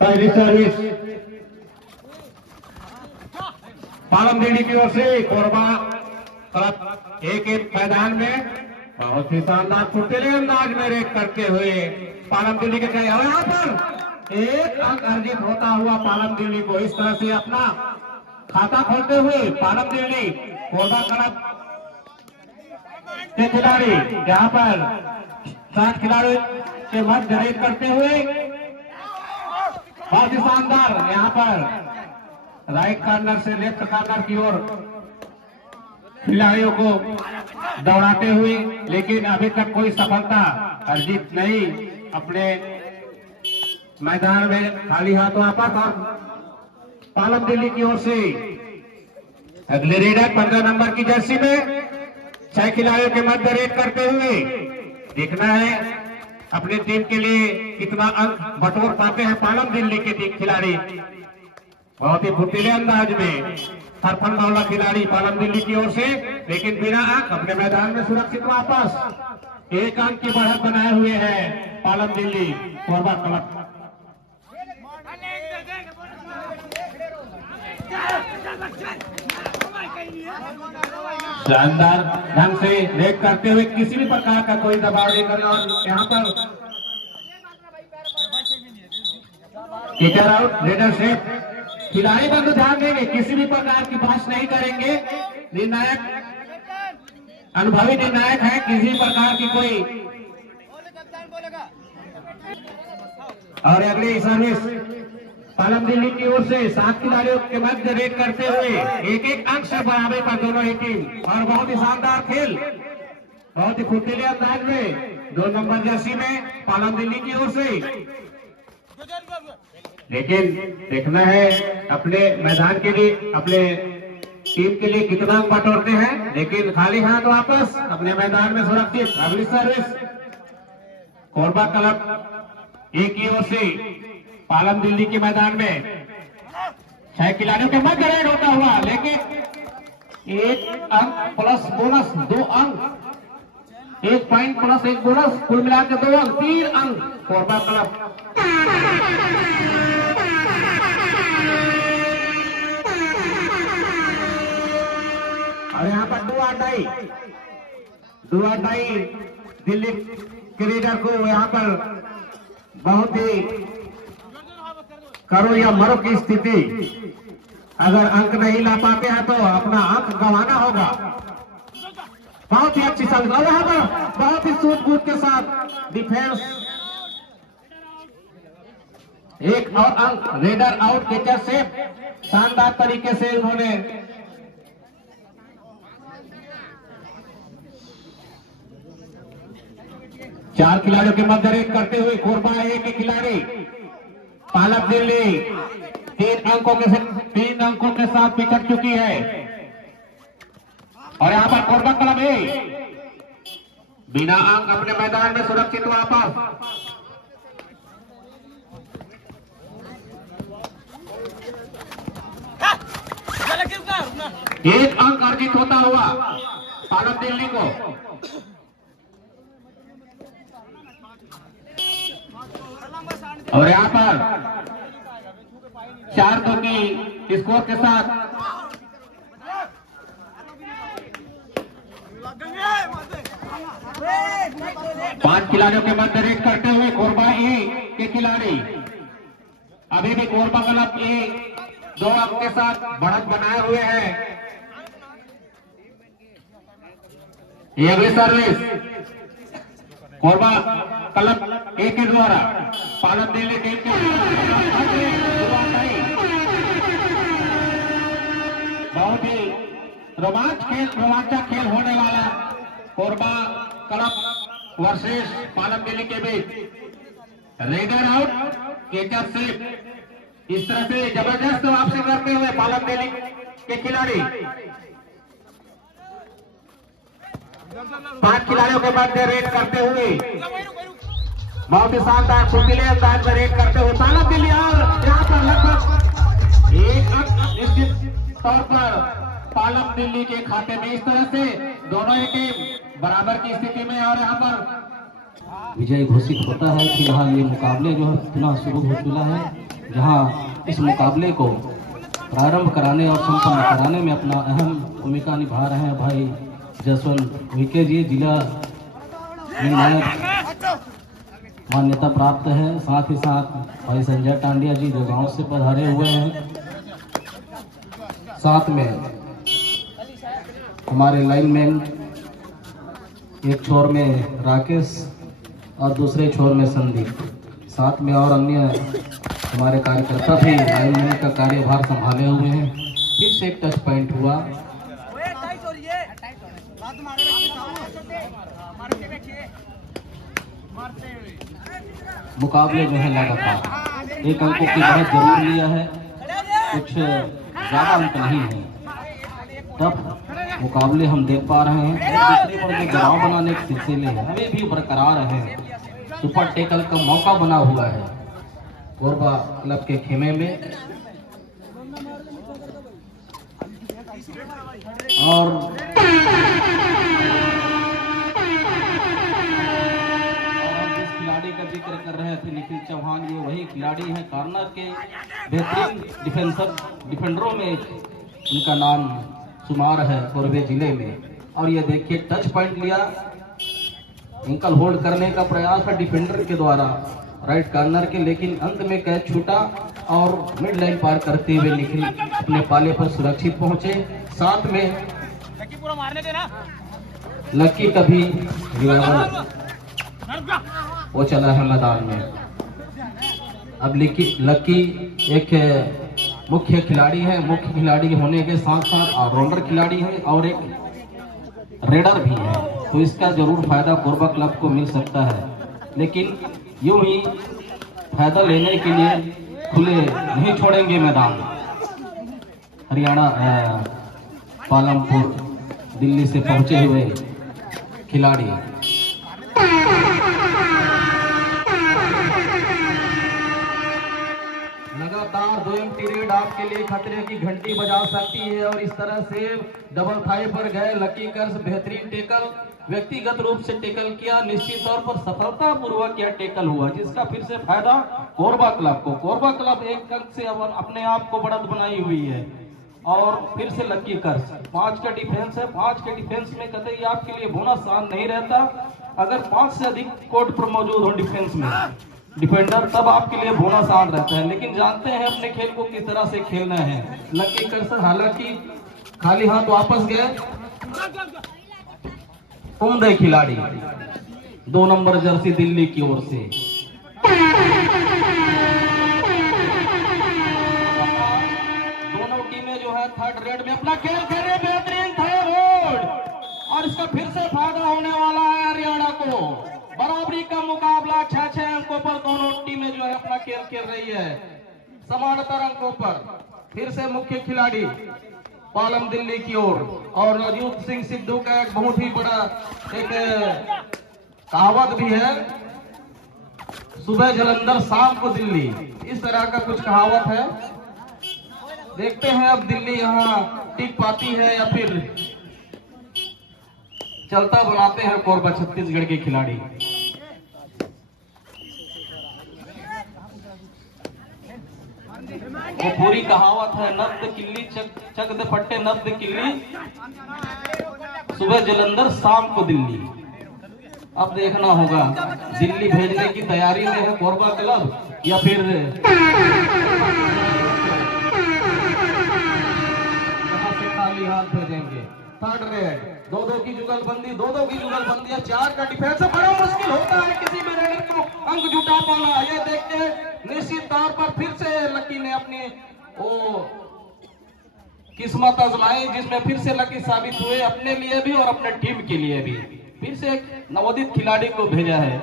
पहली सर्विस पालम दिल्ली की ओर से कोरबा तरफ एक मैदान में बहुत ही शानदार फुर्तीले अंदाज में रेड करते हुए पालम दिल्ली के कहे यहाँ पर एक अंक अर्जित होता हुआ पालम दिल्ली को इस तरह से अपना खाता खोलते हुए पालम दिल्ली कोरबा क्लब के खिलाड़ी यहाँ पर 60 खिलाड़ियों के मध्य रेड करते हुए बहुत ही शानदार यहाँ पर राइट कॉर्नर से लेफ्ट कॉर्नर की ओर खिलाड़ियों को दौड़ाते हुए, लेकिन अभी तक कोई सफलता अर्जित नहीं। अपने मैदान में खाली हाथों वापस और पालम दिल्ली की ओर से अगले रेडर 15 नंबर की जर्सी में 6 खिलाड़ियों के मध्य रेड करते हुए देखना है अपनी टीम के लिए कितना अंक बटोर पाते हैं पालम दिल्ली के टीम खिलाड़ी। बहुत ही फुर्तीले अंदाज में सरफन वाला खिलाड़ी पालम दिल्ली की ओर से, लेकिन बिना अंक अपने मैदान में सुरक्षित वापस। एक अंक की बढ़त बनाए हुए हैं पालम दिल्ली कोरबा क्लब। शानदार ढंग से रेड करते हुए किसी भी प्रकार का कोई दबाव नहीं करना और यहाँ पर टीचर आउट रेडर सेफ। खिलाड़ी पर तो ध्यान देंगे, किसी भी प्रकार की बहस नहीं करेंगे। निर्णायक अनुभवी निर्णायक है, किसी प्रकार की कोई और अगली सर्विस पालम दिल्ली की ओर से 7 खिलाड़ियों के मध्य रेड करते हुए एक अंक से बराबर पर दोनों ही टीम और बहुत ही शानदार खेल, बहुत ही फुर्तीले अंदाज में 2 नंबर जर्सी में पालम दिल्ली की ओर से। लेकिन देखना है अपने मैदान के लिए अपने टीम के लिए कितना अंक बटोरते हैं, लेकिन खाली हाथ वापस अपने मैदान में सुरक्षित। अगली सर्विस कोरबा क्लब ए की ओर से पालम दिल्ली के मैदान में 6 खिलाड़ियों के मध्य रेड होता हुआ, लेकिन 1 अंक प्लस बोनस 2 अंक, 1 पॉइंट प्लस 1 बोनस, कुल मिलाकर 2 अंक, 3 अंक कोरबा क्लब। और यहाँ पर दो अड्डाई दिल्ली के रेडर को यहाँ पर बहुत ही करो या मरो की स्थिति। अगर अंक नहीं ला पाते हैं तो अपना अंक गंवाना होगा। बहुत ही अच्छी सर्विस और यहाँ पर बहुत ही सूझबूझ के साथ डिफेंस। एक और अंक रेडर आउट, कैचर सेफ। शानदार तरीके से उन्होंने चार खिलाड़ियों के मध्य रेड करते हुए कोरबा ए के खिलाड़ी पालम दिल्ली 3 अंकों के साथ पिछड़ चुकी है। और यहाँ पर कोरबा क्लब ए बिना अंक अपने मैदान में सुरक्षित वापस। एक अंक अर्जित होता हुआ पालम दिल्ली को। और यहाँ पर 4-2 की स्कोर के साथ पांच खिलाड़ियों के मध्य रेड करते हुए कोरबा ए के खिलाड़ी अभी भी कोरबा क्लब ए 2 अंक के साथ बढ़त बनाए हुए हैं। ये अगली सर्विस कोरबा क्लब ए के द्वारा पालम दिल्ली टीम के बहुत ही रोमांचक खेल होने वाला कोरबा क्लब वर्सेस पालम दिल्ली के बीच। Raider out, catcher safe. इस तरह से जबरदस्त वापसी करते हुए पालम दिल्ली के खिलाड़ी 5 खिलाड़ियों के मध्य रेड करते हुए बहुत ही शानदार फुर्तीले अंदाज में रेड करते हुए पालम दिल्ली और यहाँ पर लगभग 1 अंक निश्चित तौर पर पालम दिल्ली के खाते में। इस तरह से दोनों ही टीम बराबर की स्थिति में और यहाँ पर विजय घोषित होता है। फिलहाल ये मुकाबले जो है पुनः शुरू हो चुका है। जहां इस मुकाबले को प्रारंभ कराने और संपन्न कराने में अपना अहम भूमिका निभा रहे हैं भाई जसवंत विके जी, जिला निर्णायक मान्यता प्राप्त है। साथ ही साथ भाई संजय टांडिया जी जो गांव से पधारे हुए हैं। साथ में हमारे लाइनमैन, एक छोर में राकेश और दूसरे छोर में संदीप, साथ में और अन्य हमारे कार्यकर्ता भी लाइनमैन का कार्यभार संभाले हुए हैं। फिर से एक टच पॉइंट हुआ। मुकाबले जो है लगातार एक अंकों की बहुत जरूर लिया है, कुछ ज्यादा अंक नहीं है। तब मुकाबले हम देख पा रहे हैं दूसरे पर जो दबाव बनाने के सिलसिले हैं अभी भी बरकरार है। सुपर टेकल का मौका बना हुआ है कोरबा क्लब के खेमे में। और जिस खिलाड़ी का जिक्र कर रहे थे निखिल चौहान, ये वही खिलाड़ी हैं कॉर्नर के बेहतरीन डिफेंडरों में उनका नाम शुमार है कोरबे जिले में। और ये देखिए टच पॉइंट लिया, एंकल होल्ड करने का प्रयास है डिफेंडर के द्वारा राइट कॉर्नर के, लेकिन अंत में कैच छूटा और मिड लाइन पार करते हुए निखिल अपने पाले पर सुरक्षित पहुंचे। साथ में लक्की का भी रिवाइवल वो चला है मैदान में। अब लक्की एक मुख्य खिलाड़ी है, मुख्य खिलाड़ी होने के साथ साथ ऑलराउंडर खिलाड़ी है और एक रेडर भी है, तो इसका जरूर फायदा कोरबा क्लब को मिल सकता है। लेकिन यूं ही फायदा लेने के लिए खुले नहीं छोड़ेंगे मैदान हरियाणा पालमपुर दिल्ली से पहुंचे हुए खिलाड़ी। लगातार 2 पीरियड आपके लिए खतरे की घंटी बजा सकती है। और इस तरह से डबल थाई पर गए लकी कर्स, बेहतरीन टेकल, व्यक्तिगत रूप से टेकल किया, निश्चित तौर पर सफलतापूर्वक यह टेकल हुआ जिसका फिर से फायदा कोरबा क्लब को। कोरबा क्लब एक अंक से अपने आप को बढ़त बनाई हुई है। और फिर से लकी कर्स 5 का डिफेंस है, 5 के डिफेंस में कतई आपके लिए बोनस आसान नहीं रहता। अगर 5 से अधिक कोर्ट पर मौजूद हो डिफेंस में डिफेंडर तब आपके लिए बोनस आसान रहता है। लेकिन जानते हैं अपने खेल को किस तरह से खेलना है। लकी कर्स हालांकि खाली हाथ वापस गए, उम्दे खिलाड़ी 2 नंबर जर्सी दिल्ली की ओर से। दोनों टीमें जो है थर्ड रेड में अपना खेल खेल रहे, बेहतरीन थर्ड और इसका फिर से फायदा होने वाला है हरियाणा को। बराबरी का मुकाबला 6-6 अंकों पर दोनों टीमें जो है अपना खेल खेल रही है समानांतर अंकों पर। फिर से मुख्य खिलाड़ी पालम दिल्ली की ओर। और नवजोत सिंह सिद्धू का एक बहुत ही बड़ा एक कहावत भी है, सुबह जलंधर शाम को दिल्ली, इस तरह का कुछ कहावत है। देखते हैं अब दिल्ली यहाँ टिक पाती है या फिर चलता बनाते हैं कोरबा छत्तीसगढ़ के खिलाड़ी। वो पूरी कहावत है, नब्द किल्ली चक दे फट्टे नब्द किल्ली, सुबह जलंधर शाम को दिल्ली। अब देखना होगा दिल्ली भेजने की तैयारी में है कोरबा क्लब या फिर यहाँ से खाली हाथ भेजेंगे। थर्ड रेड, 2-2 की जुगलबंदी, 2-2 की जुगलबंदी, 4 का डिफेंस बड़ा मुश्किल होता है किसी भी रेडर को अंक जुटा पाना। ये देखते हैं निश्चित तौर पर फिर से लकी ने अपनी वो किस्मत आजमाई जिसमें फिर से लकी साबित हुए अपने लिए भी और अपने टीम के लिए भी। फिर से एक नवोदित खिलाड़ी को भेजा है।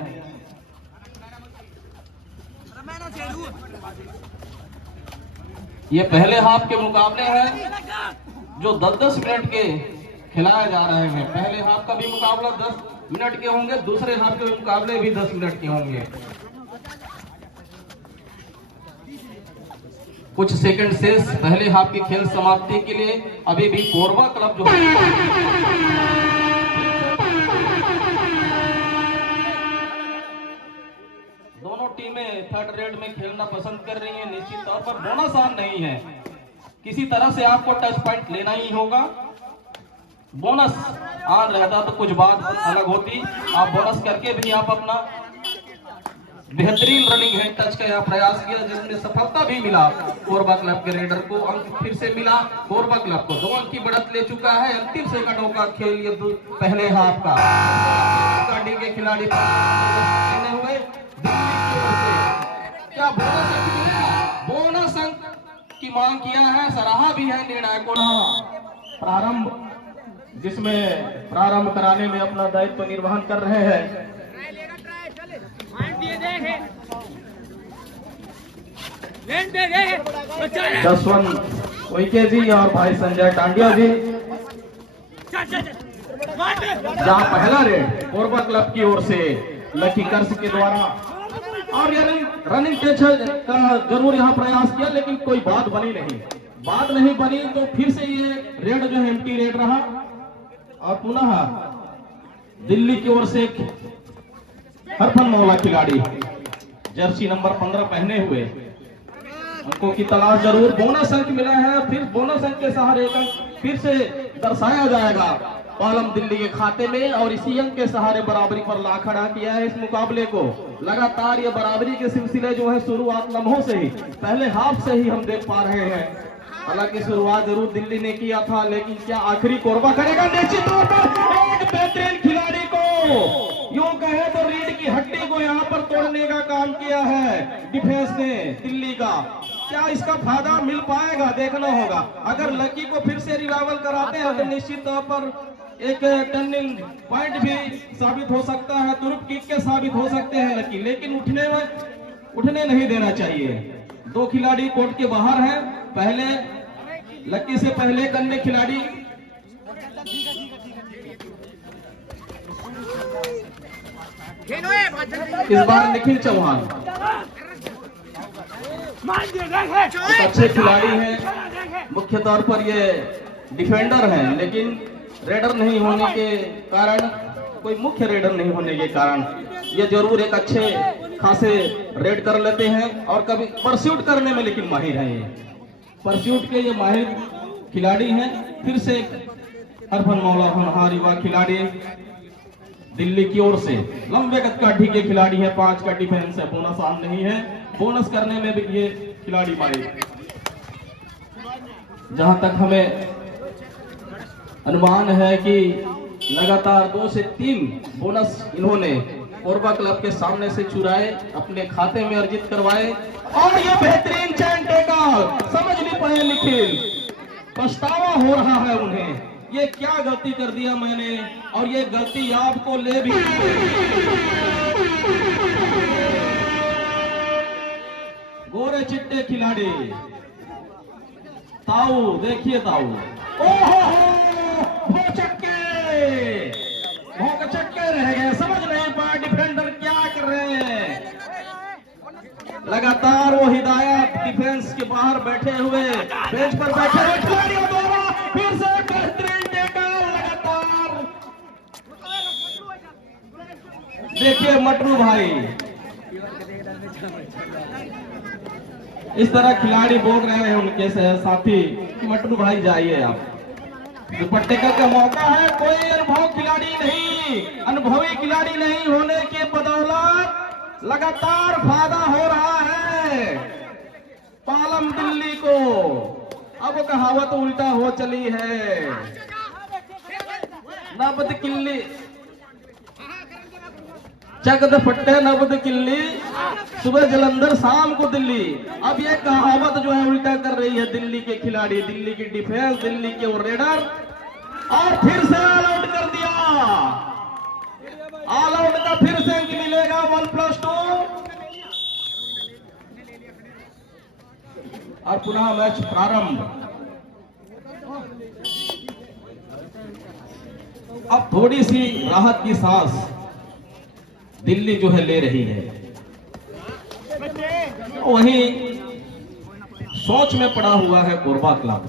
ये पहले हाफ के मुकाबले हैं जो 10-10 मिनट के खिलाए जा रहे हैं। पहले हाफ का भी मुकाबला 10 मिनट के होंगे, दूसरे हाफ के मुकाबले भी 10 मिनट के होंगे। कुछ सेकंड शेष पहले हाफ की खेल समाप्ति के लिए। अभी भी कोरबा क्लब जो दोनों टीमें थर्ड रेड में खेलना पसंद कर रही हैं। निश्चित तौर पर बोनस ऑन नहीं है, किसी तरह से आपको टच पॉइंट लेना ही होगा। बोनस ऑन रहता तो कुछ बात अलग होती। आप बोनस करके भी आप अपना बेहतरीन रनिंग हैंड टच का प्रयास किया, जिसमें सफलता भी मिला। कोरबा क्लब के रेडर को अंक फिर से मिला। कोरबा क्लब को 2 अंक की बढ़त ले चुका है। अंतिम सेकंडों का खेल ये पहले हाफ का गाड़ी के खिलाड़ी हुए क्या बोनस अंक मिलेगा? बोनस अंक की मांग किया है, सराहा भी है निर्णायकों ने। प्रारंभ जिसमें प्रारंभ कराने में अपना दायित्व निर्वहन कर रहे हैं जसवंत उइके जी और भाई संजय टांडिया जी। जहां पहला रेड कोरबा क्लब की ओर से लकी कर्स के द्वारा और रनिंग का जरूर यहाँ प्रयास किया, लेकिन कोई बात नहीं बनी तो फिर से ये रेड जो है एम्प्टी रेड रहा। और पुनः दिल्ली की ओर से हरफन मौला खिलाड़ी जर्सी नंबर 15 पहने हुए, उनको की तलाश जरूर। बोनस अंक मिला है, फिर बोनस अंक के सहारे एक अंक फिर से दर्शाया जाएगा पालम दिल्ली के खाते में, और इसी अंक के सहारे बराबरी पर ला खड़ा किया है इस मुकाबले को। लगातार ये बराबरी के सिलसिले जो है शुरुआत लम्हों से ही, पहले हाफ से ही हम देख पा रहे हैं। हालांकि शुरुआत जरूर दिल्ली ने किया था, लेकिन क्या आखिरी कोरबा करेगा? निश्चित तौर पर एक बेहतरीन खिलाड़ी को, यूं कहे तो रीढ़ की हड्डी को यहाँ पर तोड़ने का काम किया है डिफेंस ने दिल्ली का। क्या इसका फायदा मिल पाएगा? देखना होगा। अगर लकी को फिर से रिवाइवल कराते हैं तो निश्चित तौर पर एक टर्निंग पॉइंट भी साबित हो सकता है, तुरुप किक के साबित हो सकते हैं लकी, लेकिन उठने नहीं देना चाहिए। 2 खिलाड़ी कोर्ट के बाहर हैं। पहले लकी से पहले अन्य खिलाड़ी इस बार निखिल चौहान अच्छे खिलाड़ी हैं। मुख्य तौर पर ये डिफेंडर हैं, लेकिन रेडर नहीं होने के कारण, कोई मुख्य रेडर नहीं होने के कारण ये जरूर एक अच्छे खासे रेड कर लेते हैं, और कभी परस्यूट करने में लेकिन माहिर हैं। ये परस्यूट के ये माहिर खिलाड़ी हैं। फिर से हरफन मौला होनहार युवा खिलाड़ी दिल्ली की ओर से लंबे कद काठी के खिलाड़ी हैं। 5 का डिफेंस है, बोनस ऑन नहीं है। बोनस करने में भी ये खिलाड़ी माहिर। जहां तक हमें अनुमान है कि लगातार 2 से 3 बोनस इन्होंने कोरबा क्लब के सामने से चुराए, अपने खाते में अर्जित करवाए। और ये बेहतरीन चैन टेकल समझ नहीं पाए निखिल, पछतावा हो रहा है उन्हें, ये क्या गलती कर दिया मैंने, और ये गलती आपको ले भी। गोरे चिट्टे खिलाड़ी ताऊ, देखिए ताऊ, ओहो चक्के रह गए, समझ नहीं पाए डिफेंडर क्या कर रहे हैं। लगातार वो हिदायत डिफेंस के बाहर बैठे हुए, बेंच पर बैठे हुए खिलाड़ियों द्वारा फिर से बेहतरीन टेकल। लगातार देखिए मटरू भाई, इस तरह खिलाड़ी बोल रहे हैं उनके साथी कि मटरू भाई जाइए आप, दुपट्टे का मौका है। कोई अनुभवी खिलाड़ी नहीं होने के बदौलत लगातार फायदा हो रहा है पालम दिल्ली को। अब कहावत उल्टा हो चली है, नबद किल्ली चकद फट्टे नबद किल्ली, सुबह जलंधर शाम को दिल्ली। अब ये कहावत जो है उल्टा कर रही है दिल्ली के खिलाड़ी, दिल्ली की डिफेंस, दिल्ली के वो रेडर, और फिर से ऑल आउट कर दिया। ऑल आउट का फिर से अंक मिलेगा 1+2, और पुनः मैच प्रारंभ। अब थोड़ी सी राहत की सांस दिल्ली जो है ले रही है। वहीं सोच में पड़ा हुआ है कोरबा क्लब।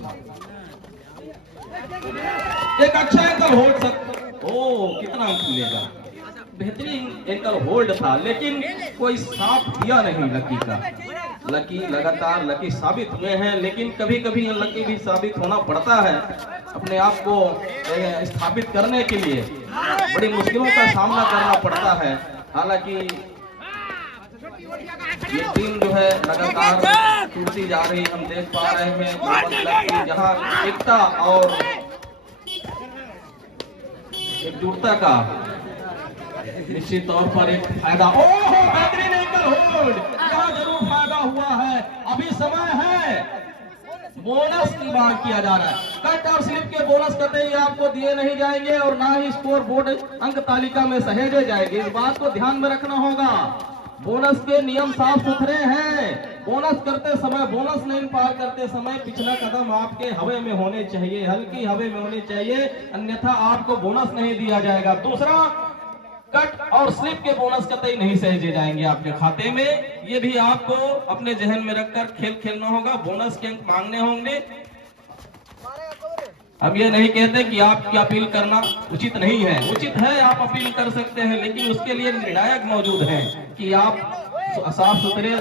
एक अच्छा एंगल हो सकता, ओ कितना अंक मिलेगा? बेहतरीन एंकल होल्ड था, लेकिन कोई साथ दिया नहीं लकी का। लकी लगातार लकी साबित हुए हैं, लेकिन कभी कभी लकी भी साबित होना पड़ता है। अपने आप को स्थापित करने के लिए बड़ी मुश्किलों का सामना करना पड़ता है। हालांकि ये टीम जो है लगातार टूटती जा रही, हम देख पा रहे हैं, जहां एकता और एकजुटता का निश्चित तौर पर एक फायदा, बेहतरीन एंकल होल्ड, यहाँ जरूर फायदा हुआ है। अभी समय है, बोनस की मांग किया जा रहा है। कट और स्लिप के बोनस कतई आपको दिए नहीं जाएंगे और ना ही स्कोर बोर्ड अंक तालिका में सहेजे जाएंगे, इस बात को ध्यान में रखना होगा। बोनस के नियम साफ सुथरे हैं। बोनस करते समय, बोनस नहीं पार करते समय पिछला कदम आपके हवा में होने चाहिए, हल्की हवा में होने चाहिए, अन्यथा आपको बोनस नहीं दिया जाएगा। दूसरा, कट और स्लिप के बोनस कतई नहीं सहेजे जाएंगे आपके खाते में, ये भी आपको अपने जहन में रखकर खेल खेलना होगा। बोनस के अंक मांगने होंगे। अब ये नहीं कहते कि आपकी अपील करना उचित नहीं है, उचित है, आप अपील कर सकते हैं, लेकिन उसके लिए निर्णायक मौजूद हैं कि आप साफ सुथरे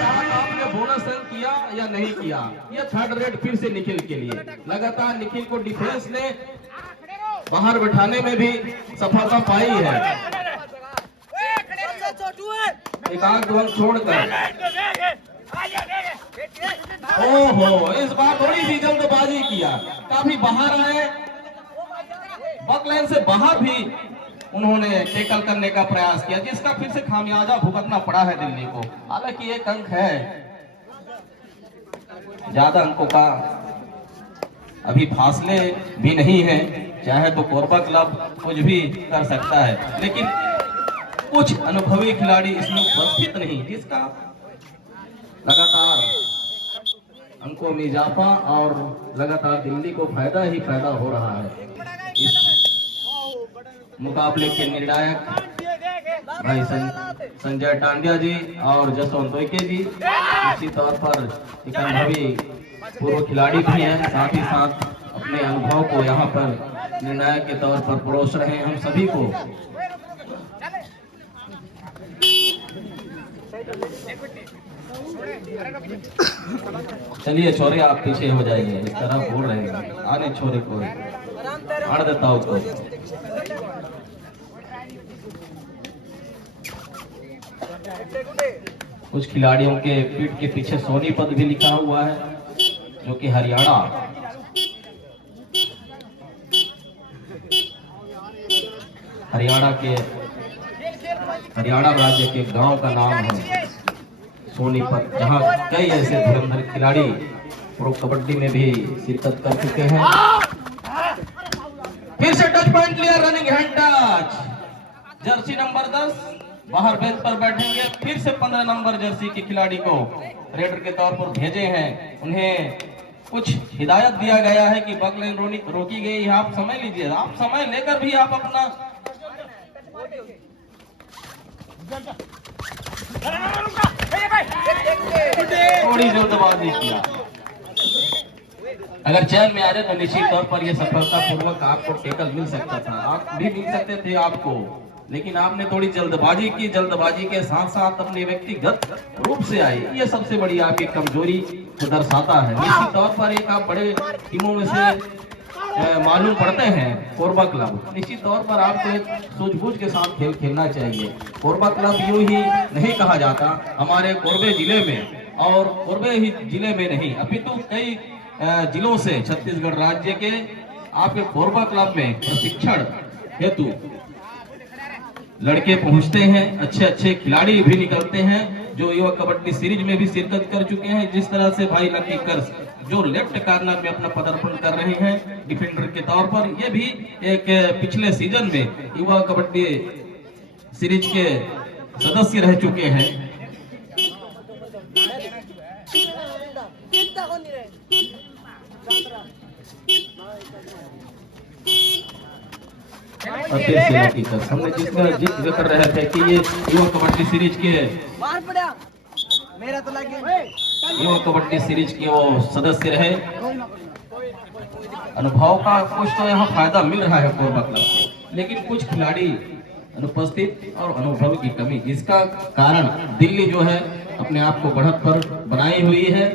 आपने बोनस किया या नहीं किया। ये थर्ड रेट फिर से निखिल के लिए, लगातार निखिल को डिफेंस ने बाहर बैठाने में भी सफलता पाई है, एक आग दो छोड़कर। ओहो, इस बार थोड़ी सी जल्दबाजी किया, काफी बाहर आए, बकलाइन से बाहर भी उन्होंने टैकल करने का प्रयास किया, जिसका फिर से खामियाजा भुगतना पड़ा है दिल्ली को। हालांकि एक अंक है, ज्यादा अंकों का अभी फासले भी नहीं है, चाहे तो कोरबा क्लब कुछ भी कर सकता है, लेकिन कुछ अनुभवी खिलाड़ी इसमें उपस्थित नहीं, जिसका लगातार अंकों में इजाफा और लगातार दिल्ली को फायदा ही फायदा हो रहा है। इस मुकाबले के निर्णायक भाई संजय टांडिया जी और जसवंत उइके जी इसी तौर पर एक अनुभवी पूर्व खिलाड़ी भी हैं, साथ ही साथ अपने अनुभव को यहाँ पर निर्णायक के तौर पर परोस रहे हैं हम सभी को। चलिए छोरे, आप पीछे हो जाइए, इस तरह बोल रहे हैं, आने छोरे को आड़ देता हूँ उसको। कुछ खिलाड़ियों के पीठ के पीछे सोनीपत भी लिखा हुआ है, जो कि हरियाणा राज्य के गांव का नाम है सोनीपत, जहां कई ऐसे धुरंधर खिलाड़ी प्रो कबड्डी में भी शिरकत कर चुके हैं। फिर से टच पॉइंट लिया, running hand touch, Jersey number 10 बाहर बेंच पर बैठेंगे। फिर से 15 नंबर जर्सी के खिलाड़ी को रेडर के तौर पर भेजे हैं, उन्हें कुछ हिदायत दिया गया है कि बग लाइन रोकी गई है, आप समय लीजिए। आप समय लेकर भी आप अपना थोड़ी जल्दबाजी किया। अगर चैन में आ जाए तो निश्चित तौर पर यह सफलतापूर्वक आपको टेकल मिल सकता था, आप भी मिल सकते थे आपको, लेकिन आपने थोड़ी जल्दबाजी की। जल्दबाजी के साथ साथ अपने व्यक्तिगत रूप से आई, ये सबसे बड़ी आपकी कमजोरी को दर्शाता है। निश्चित तौर पर एक आप बड़े टीमों में से मालूम पड़ते हैं कोरबा क्लब, निश्चित तौर पर आपको एक सूझबूझ के साथ खेल खेलना चाहिए। कोरबा क्लब यूं ही नहीं कहा जाता हमारे कोरबे जिले में, और कोरबे ही जिले में नहीं अपितु कई जिलों से छत्तीसगढ़ राज्य के आपके कोरबा क्लब में प्रशिक्षण हेतु लड़के पहुंचते हैं, अच्छे अच्छे खिलाड़ी भी निकलते हैं जो युवा कबड्डी सीरीज में भी शिरकत कर चुके हैं। जिस तरह से भाई लकी कर्स जो लेफ्ट कॉर्नर में अपना पदार्पण कर रहे हैं डिफेंडर के तौर पर, ये भी एक पिछले सीजन में युवा कबड्डी सीरीज के सदस्य रह चुके हैं। और फिर से लकी कर्स, हमने जिक्र कर रहे थे कि ये युवा कबड्डी सीरीज के युवा कबड्डी सीरीज के वो सदस्य रहे अनुभव का कुछ तो यहाँ फायदा मिल रहा है कोरबा क्लब को, लेकिन कुछ खिलाड़ी अनुपस्थित और अनुभव की कमी, जिसका कारण दिल्ली जो है अपने आप को बढ़त पर बनाई हुई है।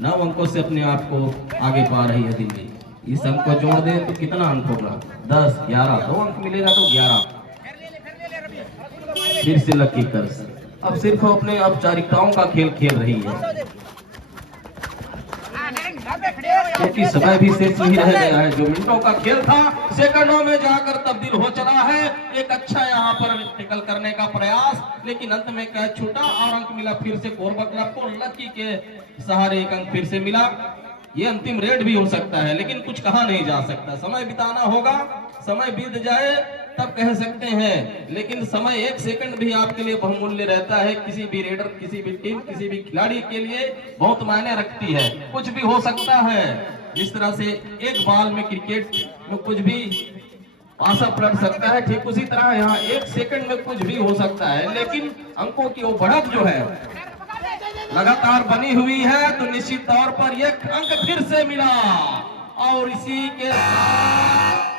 9 अंकों से अपने आप को आगे पा रही है दिल्ली। इस अंक को जोड़ दें तो कितना अंक होगा? 10, 11, 2 अंक मिलेगा तो 11। फिर से लकी कर्स अब सिर्फ अपने औपचारिकताओं का खेल खेल रही है, क्योंकि समय भी शेष नहीं रह गया है। जो मिनटों का खेल था सेकंडों में जाकर तब्दील हो चला है। एक अच्छा यहाँ पर टिकल करने का प्रयास, लेकिन अंत में कैच छूटा और अंक मिला फिर से कोरबा क्लब को। लकी के सहारे एक अंक फिर से मिला। ये अंतिम रेड भी हो सकता है, लेकिन कुछ कहा नहीं जा सकता। समय बिताना होगा, समय बीत जाए तब कह सकते हैं, लेकिन समय 1 सेकंड भी आपके लिए बहुमूल्य रहता है। किसी भी रेडर, किसी भी टीम, किसी भी खिलाड़ी के लिए बहुत मायने रखती है। कुछ भी हो सकता है। जिस तरह से एक बॉल में क्रिकेट में कुछ भी पासा पलट सकता है, ठीक उसी तरह यहाँ 1 सेकंड में कुछ भी हो सकता है। लेकिन अंकों की वो बढ़त जो है लगातार बनी हुई है, तो निश्चित तौर पर 1 अंक फिर से मिला और इसी के साथ